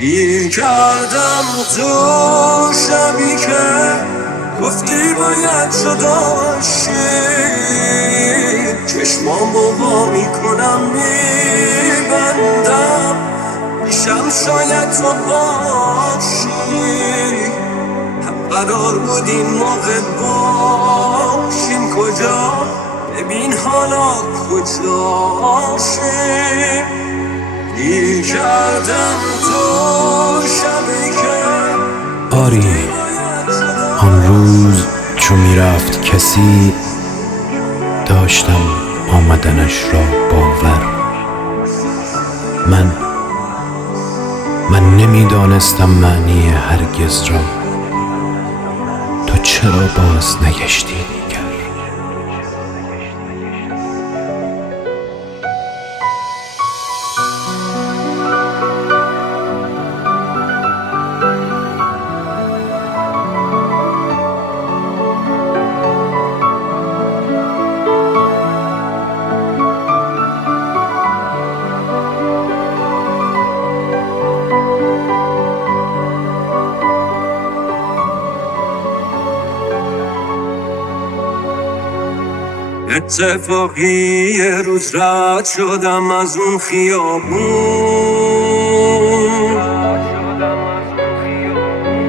گیر کردم تو شبی که گفتی باید جداشی، چشمامو وا میکنم میبندم، میشم شاید تو باشی. هم قرار بودیم موقع باشیم، کجا ببین حالا کجاشی. گیر کردم تو شبی که آری آن روز چو میرفت کسی، داشتم آمدنش را باور. من نمیدانستم معنی هرگز را، تو چرا باز نگشتی دیگر؟ اتفاقی یه روز رد شدم از اون خیابون،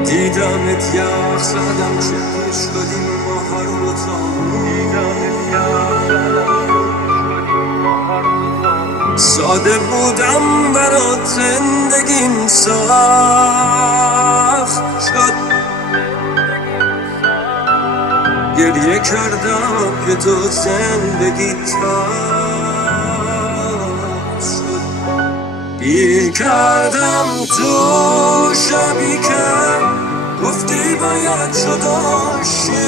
دیدمت یخ زدم چه خوش شدیم ما هر دوتا. ساده بودم برات زندگیم سخت شد، گریه کردم که تو زندگی تلخ شد. گیر کردم تو شبی که گفتی باید جداشی،